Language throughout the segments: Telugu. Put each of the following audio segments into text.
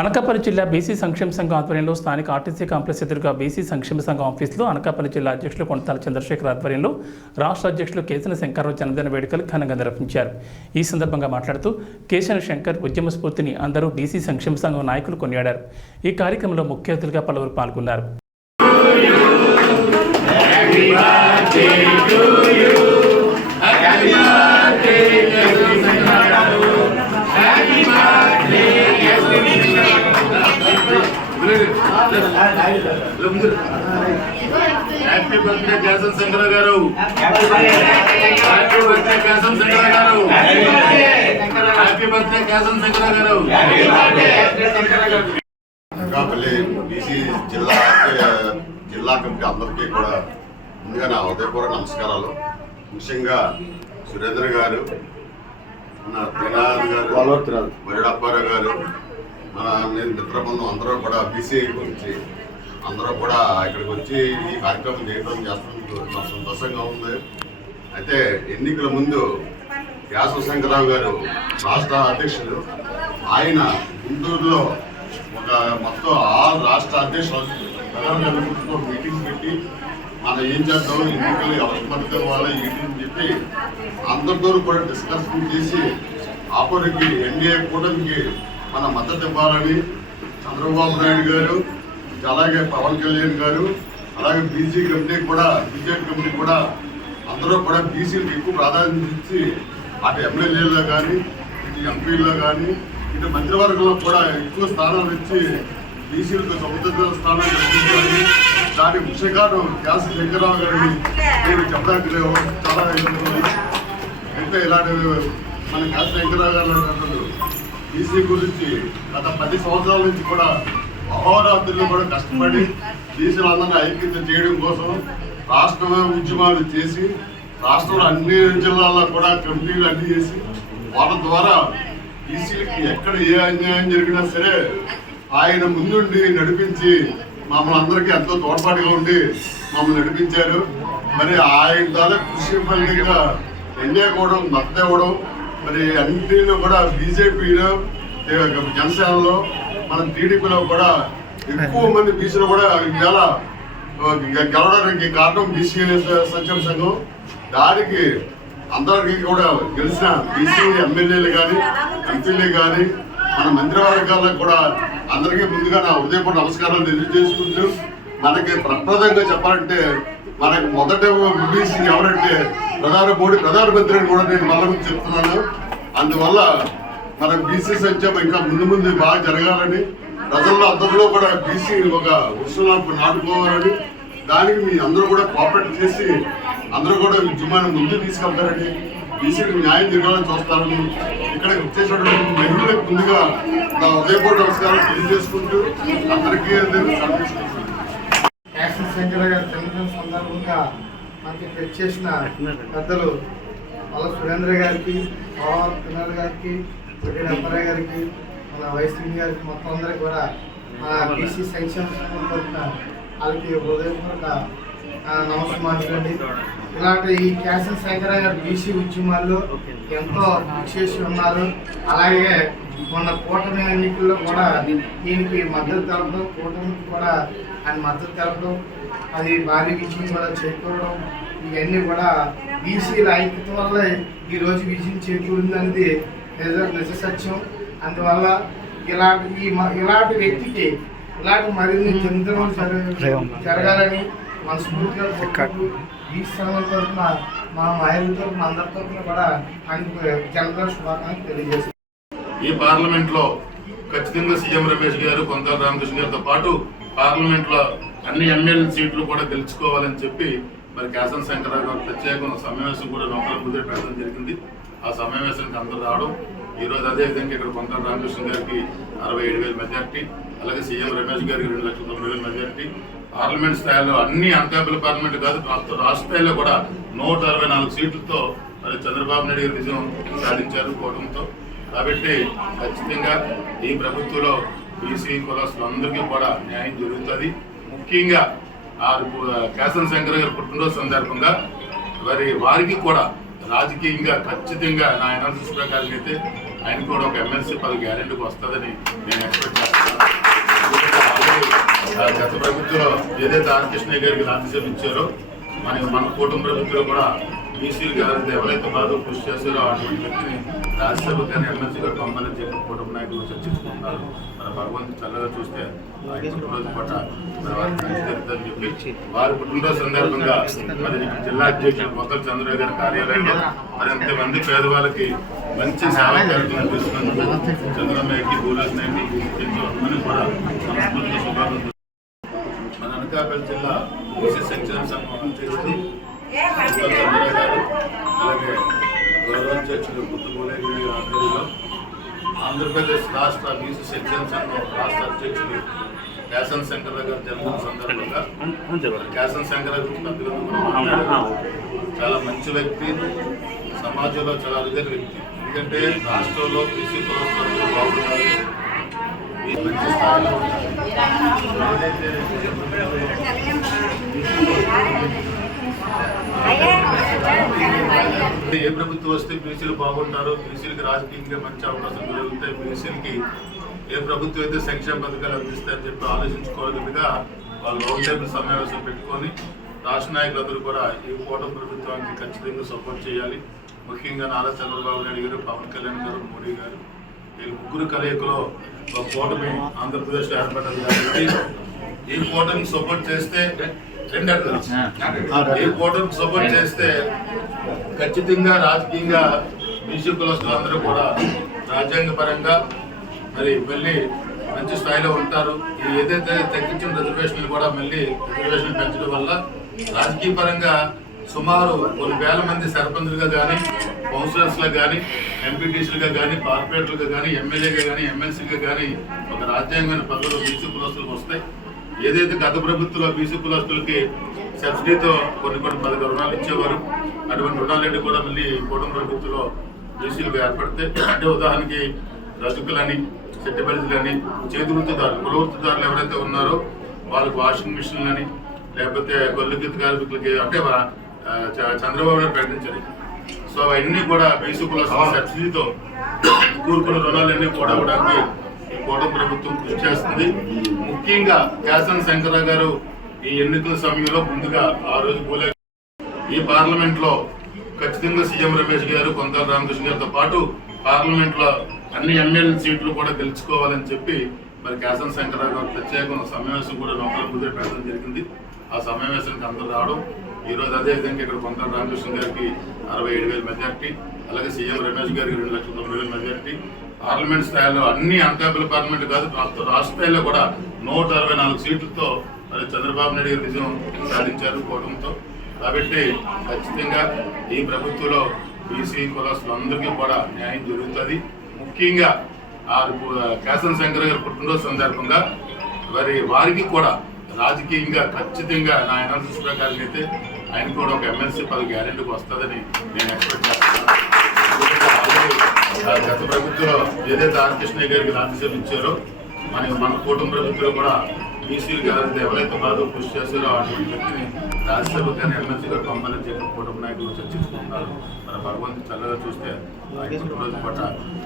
అనకాపల్లి జిల్లా బీసీ సంక్షేమ సంఘం ఆధ్వర్యంలో స్థానిక ఆర్టీసీ కాంప్లెక్స్ ఎదురుగా బీసీ సంక్షేమ సంఘం ఆఫీసులో అనకాపల్లి జిల్లా అధ్యక్షులు కొండతాల చంద్రశేఖర్ ఆధ్వర్యంలో రాష్ట్ర అధ్యక్షులు కేశన శంకర్రావు జన్మదిన వేడుకలు ఘనంగా నిర్వహించారు. ఈ సందర్భంగా మాట్లాడుతూ కేశన శంకర్ ఉద్యమ స్ఫూర్తిని అందరూ బీసీ సంక్షేమ సంఘం నాయకులు కొనియాడారు. ఈ కార్యక్రమంలో ముఖ్య అతిథులుగా పలువురు పాల్గొన్నారు. హ్యాపీ బర్త్డే కేశవ శంకర్ గారు. హ్యాపీ బర్త్డే కేశవ శంకర్ గారు. హ్యాపీ బర్త్డే కేశవ శంకర్ గారు. అనకాపల్లి బీసీ జిల్లా కమిటీ అందరికీ కూడా ముందుగా నా హృదయపూర్వక నమస్కారాలు. ముఖ్యంగా సురేంద్ర గారు, మన దినాథ్ గారు, మరిడప్పారావు గారు, మన మిత్ర బృందం అందరూ కూడా బీసీ గురించి అందరూ కూడా ఇక్కడికి వచ్చి ఈ కార్యక్రమం చేస్తున్నందుకు నాకు సంతోషంగా ఉంది. అయితే ఎన్నికల ముందు కేశవ శంకర్రావు గారు రాష్ట్ర అధ్యక్షులు, ఆయన గుంటూరులో ఒక మొత్తం ఆల్ రాష్ట్ర అధ్యక్షులు మీటింగ్ పెట్టి మన ఏం చేద్దాం, ఎన్నికలు ఎవరికి మద్దతు వాళ్ళ ఏంటి అని చెప్పి అందరితో కూడా డిస్కషన్ చేసి ఆపరికి ఎన్డీఏ కూటమికి మన మద్దతు ఇవ్వాలని చంద్రబాబు నాయుడు గారు, అలాగే పవన్ కళ్యాణ్ గారు, అలాగే బీజేపీ కమిటీ కూడా అందరూ కూడా బీసీలకు ఎక్కువ ప్రాధాన్యత ఇచ్చి అటు ఎమ్మెల్యేలో కానీ ఇటు ఎంపీల్లో కానీ ఇటు మంత్రివర్గంలో కూడా ఎక్కువ స్థానాలు ఇచ్చి బీసీలకు సముద్ర స్థానాలు కల్పించాలని దానికి ముఖ్య కారణం కేశవ శంకర్రావు గారిని నేను చెప్పడానికి చాలా అయితే ఇలాంటి మన కేశవ శంకర్రావు గారు బీసీ గురించి గత 10 సంవత్సరాల నుంచి కూడా అహోరాత్రులు కూడా కష్టపడి బీసీలందరినీ ఐక్యత చేయడం కోసం రాష్ట్ర ఉద్యమాలు చేసి రాష్ట్రంలో అన్ని జిల్లాల్లో కూడా కమిటీలు అన్ని చేసి వాళ్ళ ద్వారా బీసీలకి ఎక్కడ ఏ అన్యాయం జరిగినా సరే ఆయన ముందుండి నడిపించి మమ్మల్ని అందరికీ ఎంతో తోడ్పాటుగా ఉండి మమ్మల్ని నడిపించారు. మరి ఆయన ద్వారా కృషి ఫలితంగా ఎన్డీఏ కూడా మద్దతు ఇవ్వడం, మరి అన్నింటిలో కూడా బీజేపీలో, జనసేనలో, మన టీడీపీలో కూడా ఎక్కువ మంది బీసీలు కూడా ఇవాళ గెలవడానికి కారణం బీసీ సంక్షేమ సంఘం. దానికి అందరికీ కూడా గెలిచిన బీసీ ఎమ్మెల్యేలు కానీ ఎంపీలు కానీ మన మంత్రివర్గాలకు కూడా అందరికీ ముందుగా నా హృదయపూర్వక నమస్కారాలు తెలియజేసుకుంటూ, మనకి ప్రప్రదంగా చెప్పాలంటే మనకి మొదట బీసీ ఎవరంటే ప్రధానమంత్రి అని కూడా నేను మళ్ళీ చెప్తున్నాను. అందువల్ల మన బీసీ సంక్షేమం ఇంకా ముందు బాగా జరగాలని, ప్రజల్లో అందరిలో కూడా బీసీ ఒక ఉత్సవాలు నాటుకోవాలని, దానికి మీ అందరూ కూడా కోఆపరేట్ చేసి అందరూ కూడా ఉద్యమాన్ని ముందు తీసుకెళ్తారని, బీసీకి న్యాయం జరగాలని చూస్తారని ఇక్కడ వచ్చేసినటువంటి మహిళలకు ముందుగా నా ఉదయపూర్వక నమస్కారం తెలియజేసుకుంటూ అందరికీ కేశవ శంకర్ గారి జన్మదిన సందర్భంగా మనకి తెచ్చేసిన పెద్దలు వాళ్ళ సురేంద్ర గారికి, పవన్ కళ్యాణ్ గారికి, అప్పారావు గారికి, మన వైఎస్ఆర్ గారికి, మొత్తం అందరికీ కూడా బీసీ సంక్షేమ సంఘం తరఫున వాళ్ళకి హృదయపూర్వక నమస్కారం. ఇలాంటి ఈ కేశవ శంకర్ గారు బీసీ ఉద్యమాల్లో ఎంతో చేసి ఉన్నారు. అలాగే మొన్న కూటమి ఎన్నికల్లో కూడా దీనికి మద్దతు తెలపడం, కూటమికి కూడా ఆయన మద్దతు తెలపడం, అది భారీ విజయం కూడా చేకూరడం, ఇవన్నీ కూడా బీసీల ఐక్యత వల్ల ఈరోజు విజయం చేకూరింది అనేది నిజ సత్యం. అందువల్ల ఇలాంటి వ్యక్తికి ఇలాంటి మరిన్ని జంతువులు జరగాలని మనస్ఫూర్తిగా బీసీ సంఘం తరఫున మా మహిళల తరఫున అందరి తరఫున కూడా ఆయనకు జనరల్ శుభాకాంక్షలు తెలియజేస్తాం. ఈ పార్లమెంట్ లో ఖచ్చితంగా సీఎం రమేష్ గారు, కొంతాల రామకృష్ణ గారితో పాటు పార్లమెంట్ లో అన్ని ఎమ్మెల్యే సీట్లు కూడా గెలుచుకోవాలని చెప్పి మరి కేశవ శంకర్రావు గారు ప్రత్యేక సమావేశం కూడా నౌకల ముందే పెట్టడం జరిగింది. ఆ సమావేశానికి అందరూ రావడం, ఈరోజు అదేవిధంగా ఇక్కడ కొంతాల రామకృష్ణ గారికి 67,000 మెజార్టీ, అలాగే సీఎం రమేష్ గారికి 2,90,000 మెజార్టీ, పార్లమెంట్ స్థాయిలో అన్ని అనకాపల్లి పార్లమెంట్ కాదు రాష్ట్ర స్థాయిలో కూడా 164 సీట్లతో మరి చంద్రబాబు నాయుడు గారు విజయం సాధించారు కూటమితో. కాబట్టి ఖచ్చితంగా ఈ ప్రభుత్వంలో బీసీ కులస్తులందరికీ కూడా న్యాయం జరుగుతుంది. ముఖ్యంగా కేశవ శంకర్ గారు పుట్టినరోజు సందర్భంగా మరి వారికి కూడా రాజకీయంగా ఖచ్చితంగా నా అనాలిసిస్ ప్రకారం అయితే ఆయన కూడా ఒక ఎమ్మెల్సీ పదవి గ్యారెంటీకి వస్తుందని నేను ఎక్స్పెక్ట్ చేస్తాను. ఏదైతే ఆర్ కృష్ణయ్య గారికి రాజ్యసభ ఇచ్చారో మన కుటుంబ ప్రభుత్వంలో కూడా బీసీలు గారు ఎవరైతే బాగా కృషి చేస్తారో అటువంటి వ్యక్తిని రాజ్యసభ కానీ ఎమ్మెల్సీగా పంపాలని చెప్పి కుటుంబ నాయకులు చర్చించుకుంటున్నారు. మన భగవంతుడు చల్లగా చూస్తే ఆయన పుట్టినరోజు పూట జరుగుతుందని చెప్పి వారి పుట్టినరోజు సందర్భంగా మరి జిల్లా అధ్యక్షుడు మొక్కల చంద్రబాబు గారి కార్యాలయంలో మరింత మంది పేదవాళ్ళకి మంచి సేవ కల్పిస్తున్నందుకు చంద్రబాబుకి భూలక్ష్మి కూడా మనస్ఫూర్తిగా శుభాకాంక్షలు. మన అనకాపల్లి జిల్లా బీసీ సంక్షేమ సంఘం అధ్యక్షుడు చంద్రబాబు గారు, అలాగే గౌరవాధ్యక్షుడు గుర్తుమూలగిరి గారి ఆధ్వర్యంలో ఆంధ్రప్రదేశ్ రాష్ట్ర బీసీ సంక్షేమ సంఘం రాష్ట్ర అధ్యక్షుడు కేశన్ శంకర్ గారి జన్మదిన సందర్భంగా కేశన్ శంకర్ చాలా మంచి వ్యక్తి, సమాజంలో చాలా అరుదైన వ్యక్తి. ఎందుకంటే రాష్ట్రంలో బీసీ కులస్తులు బాగున్నారు, మంచి స్థాయిలో ఏ ప్రభుత్వం వస్తే బీసీలు బాగుంటారు, బీసీలకి రాజకీయంగా మంచి అవకాశం కలుగుతాయి, బీసీలకి ఏ ప్రభుత్వం అయితే సంక్షేమ పథకాలు అందిస్తాయని చెప్పి ఆలోచించుకోవాలిగా వాళ్ళు రౌండ్ టేబుల్ సమావేశం పెట్టుకొని రాష్ట్ర నాయకులందరూ కూడా ఈ కూటమి ప్రభుత్వానికి ఖచ్చితంగా సపోర్ట్ చేయాలి. ముఖ్యంగా నారా చంద్రబాబు నాయుడు గారు, పవన్ కళ్యాణ్ గారు, మోడీ గారు, వీళ్ళు ముగ్గురు కలయికలో ఒక కూటమి ఆంధ్రప్రదేశ్లో ఏర్పడ్డది కాబట్టి ఈ కూటమికి సపోర్ట్ చేస్తే ఈ కూటమికి సపోర్ట్ చేస్తే ఖచ్చితంగా రాజకీయంగా బీసీ కులస్తులందరూ కూడా రాజ్యాంగపరంగా మరి మళ్ళీ మంచి స్థాయిలో ఉంటారు. ఈ ఏదైతే తగ్గించిన రిజర్వేషన్లు కూడా మళ్ళీ రిజర్వేషన్లు పెంచడం వల్ల రాజకీయ పరంగా సుమారు కొన్ని వేల మంది సర్పంచ్లుగా కానీ, కౌన్సిలర్స్గా కానీ, ఎంపీటీసీలుగా కానీ, కార్పొరేటర్లుగా కానీ, ఎమ్మెల్యేగా కానీ, ఎమ్మెల్సీగా కానీ ఒక రాజ్యాంగమైన పదవులు బీసీ కులస్తులకు వస్తాయి. ఏదైతే గత ప్రభుత్వంలో బీసీ కులస్తులకి సబ్సిడీతో కొన్ని 10 రుణాలు ఇచ్చేవారు, అటువంటి రుణాలన్నీ కూడా మళ్ళీ కూటమి ప్రభుత్వంలో బీసీలుగా ఏర్పడితే, అంటే ఉదాహరణకి రజకులని, చెట్టుబడిలని, చేతి వృత్తిదారులు, కుల వృత్తిదారులు ఎవరైతే ఉన్నారో వాళ్ళకి వాషింగ్ మిషన్లని, లేకపోతే గొల్లుగీత కార్మికులకి అంటే చంద్రబాబు గారు ప్రకటించారు. సో అవన్నీ కూడా బీసీ కులస్తుల సబ్సిడీతో కూరుకున్న రుణాలన్నీ కూడా ఇవ్వడానికి ఈ కూటమి ప్రభుత్వం కృషి చేస్తుంది. ముఖ్యంగా కేశన్ శంకరరావు గారు ఈ ఎన్నికల సమయంలో ముందుగా ఆ రోజు పోలే ఈ పార్లమెంట్ లో ఖచ్చితంగా సీఎం రమేష్ గారు, కొంతల రామకృష్ణ గారితో పాటు పార్లమెంట్ లో అన్ని ఎమ్మెల్యే సీట్లు కూడా గెలుచుకోవాలని చెప్పి మరి కేశన్ శంకరరావు గారు ప్రత్యేక సమావేశం కూడా నౌకల ముందే పెట్టడం జరిగింది. ఆ సమావేశానికి అందరూ రావడం, ఈ రోజు అదేవిధంగా ఇక్కడ కొంతల రామకృష్ణ గారికి 67,000 మెజార్టీ, అలాగే సీఎం రమేష్ గారికి 2,90,000 మెజార్టీ, పార్లమెంట్ స్థాయిలో అన్ని అనకాపల్లి పార్లమెంట్ కాదు రాష్ట్ర స్థాయిలో కూడా 164 సీట్లతో మరి చంద్రబాబు నాయుడు గారు విజయం సాధించారు కూటమితో. కాబట్టి ఖచ్చితంగా ఈ ప్రభుత్వంలో బీసీ కులస్తులందరికీ కూడా న్యాయం జరుగుతుంది. ముఖ్యంగా కేశన్ శంకర్ గారు పుట్టినరోజు సందర్భంగా మరి వారికి కూడా రాజకీయంగా ఖచ్చితంగా నా అనాలిసిస్ ప్రకారం అయితే ఆయన కూడా ఒక ఎమ్మెల్సీ పదవి గ్యారెంటీకి వస్తుందని నేను ఎక్స్పెక్ట్ చేస్తున్నాను. గత ప్రభుత్వంలో ఏదైతే ఆర్ కృష్ణయ్య గారికి రాజ్యసభ ఇచ్చారో మన కుటుంబ ప్రభుత్వంలో కూడా బీసీలు గారు ఎవరైతే బాగా కృషి చేస్తారో అటువంటి వ్యక్తిని రాజ్యసభ కానీ ఎమ్మెల్సీగా పంపాలని చెప్పి కుటుంబ నాయకులు చర్చించుకుంటున్నారు. మన భగవంతుడు చల్లగా చూస్తే ఆయన పుట్టినరోజు పూట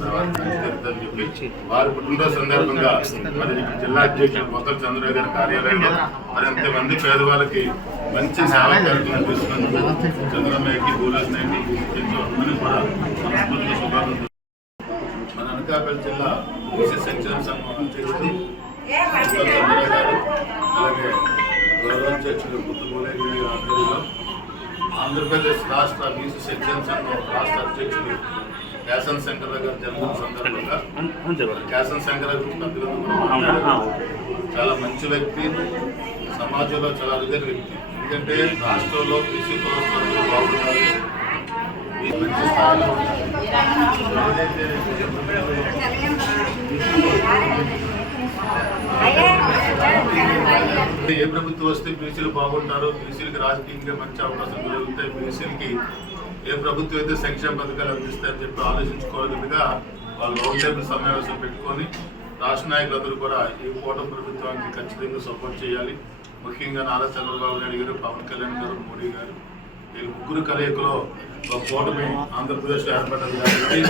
జరుగుతుందని చెప్పి వారి పుట్టినరోజు సందర్భంగా మరి జిల్లా అధ్యక్షుడు మొక్కల చంద్రబాబు గారి కార్యాలయంలో మరింత మంది పేదవాళ్ళకి మంచి సేవ కల్పిస్తున్నందుకు చంద్రబాబుకి భూలక్ష్మి కూడా మనస్ఫూర్తిగా శుభాకాంక్షలు. మన అనకాపల్లి జిల్లా బీసీ సంక్షేమ సంఘం అధ్యక్షుడు చంద్రబాబు గారు, అలాగే గౌరవాధ్యక్షుడు గుర్తుమూలగిరి గారి ఆధ్వర్యంలో ఆంధ్రప్రదేశ్ రాష్ట్ర బీసీ సంక్షేమ సంఘం రాష్ట్ర అధ్యక్షుడు కేశన్ శంకర్ గారి జన్మదిన సందర్భంగా కేశన్ శంకర్ చాలా మంచి వ్యక్తి, సమాజంలో చాలా అరుదైన వ్యక్తి. ఎందుకంటే రాష్ట్రంలో బీసీ కులస్తులు బాగున్నారు, మంచి స్థాయిలో ఏ ప్రభుత్వం వస్తే బీసీలు బాగుంటారు, బీసీలకి రాజకీయంగా మంచి అవకాశం కలుగుతాయి, బీసీలకి ఏ ప్రభుత్వం అయితే సంక్షేమ పథకాలు అందిస్తాయని చెప్పి ఆలోచించుకోవాలిగా వాళ్ళు రౌండ్ టేబుల్ సమావేశం పెట్టుకొని రాష్ట్ర నాయకులందరూ కూడా ఈ కూటమి ప్రభుత్వానికి ఖచ్చితంగా సపోర్ట్ చేయాలి. ముఖ్యంగా నారా చంద్రబాబు నాయుడు గారు, పవన్ కళ్యాణ్ గారు, మోడీ గారు, వీళ్ళు ముగ్గురు కలయికలో ఒక కూటమి ఆంధ్రప్రదేశ్లో ఏర్పడ్డది కాబట్టి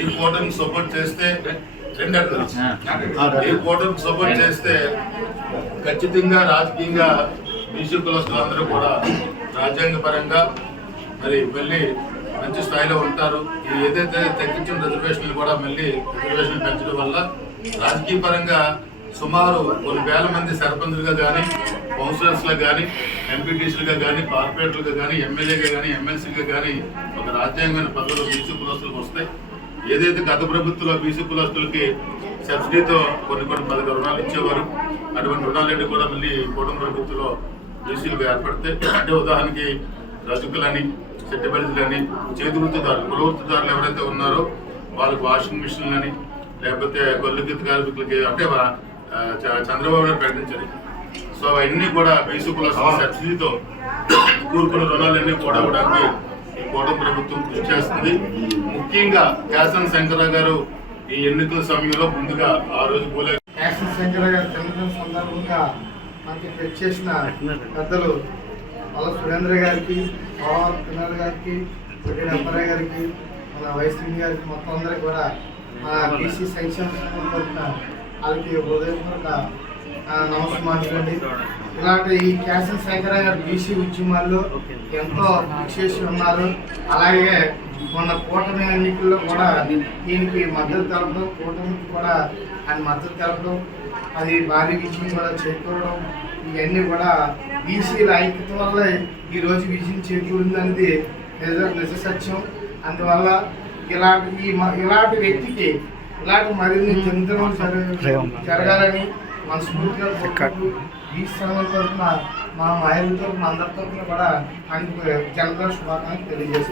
ఈ కూటమికి సపోర్ట్ చేస్తే ఈ కూటమికి సపోర్ట్ చేస్తే ఖచ్చితంగా రాజకీయంగా బీసీ కులస్తులందరూ కూడా రాజ్యాంగపరంగా మరి మళ్ళీ మంచి స్థాయిలో ఉంటారు. ఈ ఏదైతే తగ్గించిన రిజర్వేషన్లు కూడా మళ్ళీ రిజర్వేషన్లు పెంచడం వల్ల రాజకీయ పరంగా సుమారు కొన్ని వేల మంది సర్పంచులుగా కానీ, కౌన్సిలర్స్గా కానీ, ఎంపీటీసీలుగా కానీ, కార్పొరేటర్లుగా కానీ, ఎమ్మెల్యేగా కానీ, ఎమ్మెల్సీగా కానీ ఒక రాజ్యాంగమైన పదవులు బీసీ కులస్తులకు వస్తాయి. ఏదైతే గత ప్రభుత్వంలో బీసీ కులస్తులకి సబ్సిడీతో కొన్ని పథకాల రుణాలు ఇచ్చేవారు, అటువంటి రుణాలన్నీ కూడా మళ్ళీ కూటమి ప్రభుత్వంలో బీసీలుగా ఏర్పడతాయి. అంటే ఉదాహరణకి రజకులని, సెట్టిబలిజులని, చేతి వృత్తిదారులు, కుల వృత్తిదారులు ఎవరైతే ఉన్నారో వాళ్ళకి వాషింగ్ మిషన్లని, లేకపోతే గొల్లుగీత కార్మికులకి అంటే చంద్రబాబు గారు ప్రకటించారు. సో అవన్నీ కూడా బీసీ కులస్తుల సబ్సిడీతో కూరుకున్న రుణాలన్నీ కూడా ఇవ్వడానికి ఈ కూటమి ప్రభుత్వం కృషి చేస్తుంది. ముఖ్యంగా కేసన శంకరరావు గారు ఈ ఎన్నికల సమయంలో ముందుగా ఆ రోజు పోలే కేసన శంకరరావు గారి జన్మదిన సందర్భంగా మనకి కృషి చేసిన పెద్దలు పల్ల సురేంద్ర గారికి, పవన్ కళ్యాణ్ గారికి, రెడ్డి అప్పారావు గారికి, మన వైఎస్ఆర్ గారికి, మొత్తం అందరికి కూడా మన బీసీ సంక్షేమ సంఘం తరఫున వాళ్ళకి హృదయపూర్వక నమస్కారాలు. ఇలాంటి ఈ కేసన శంకరరావు గారు బీసీ ఉద్యమాల్లో ఎంతో విశేషి ఉన్నారు. అలాగే మొన్న కూటమి ఎన్నికల్లో కూడా దీనికి మద్దతు తెలపడం, కూటమికి కూడా ఆయన మద్దతు తెలపడం, అది భారీ విజయం కూడా చేకూరడం, ఇవన్నీ కూడా బీసీల ఐక్యత వల్ల ఈరోజు విజయం చేకూరిందనేది నిజ సత్యం. అందువల్ల ఇలాంటి వ్యక్తికి ఇలాంటి మరిన్ని జంతువులు జరగాలని మనస్ఫూర్తిగా కోరుకుంటూ ఈ సంఘం తరఫున మా మహిళల తరఫున అందరి తరఫున కూడా ఆయనకు జన్మదిన శుభాకాంక్షలు తెలియజేస్తాం.